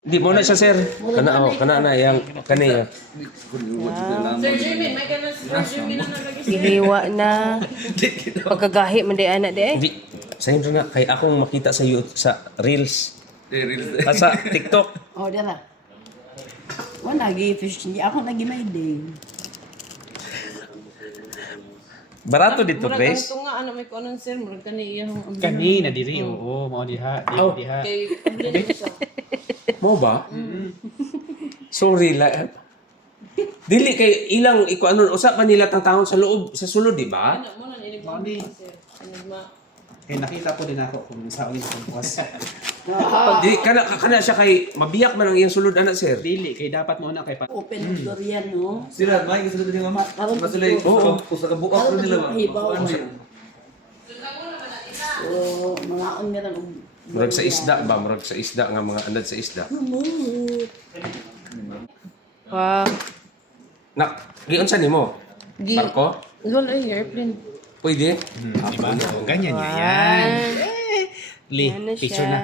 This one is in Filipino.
Di mo na siya, sir. Kana na yang kaniya. Sir Jimin, may ganun Sir Jimin na nalagay. Gihiwa na. Pagkagahi man di anak di eh. Di sayon ra nga kay akong makita sa sa Reels. Sa TikTok. Oh, dala. Wala nagi-fish. Hindi ako nagi-may day. Barato dito, Murag Grace. ang tunga, ano may kuanon sir, murag kani iyang Kani na diri, oo, mao diha, diha. Kay Dublin siya. Mo ba? Sorry la. Dili kay ilang iko ano usa pa nila tang taon sa loob sa sulod, di ba? Ano mo na inig mo Mani. sir. Enigma. Kaya nakita ko din ako kung sa ulit kung bukas. Di kana siya kay mabiyak man ang iyang sulod ana, sir. Dili, kay dapat mo na kay pa. Open door yan, no? Sila, may gusto din nga ma. Karon Masulay, Oo. sa kabuak rin nila ba? Hibaw. Ano yun? So, mga on nga lang. Murag sa isda ba? Murag sa isda nga mga andad sa isda. Wow. Nak, giunsa nimo? Gi- Barko? Wala yung airplane. Pwede? Diba? Ganyan niya yan. Li, Ano picture siya? na.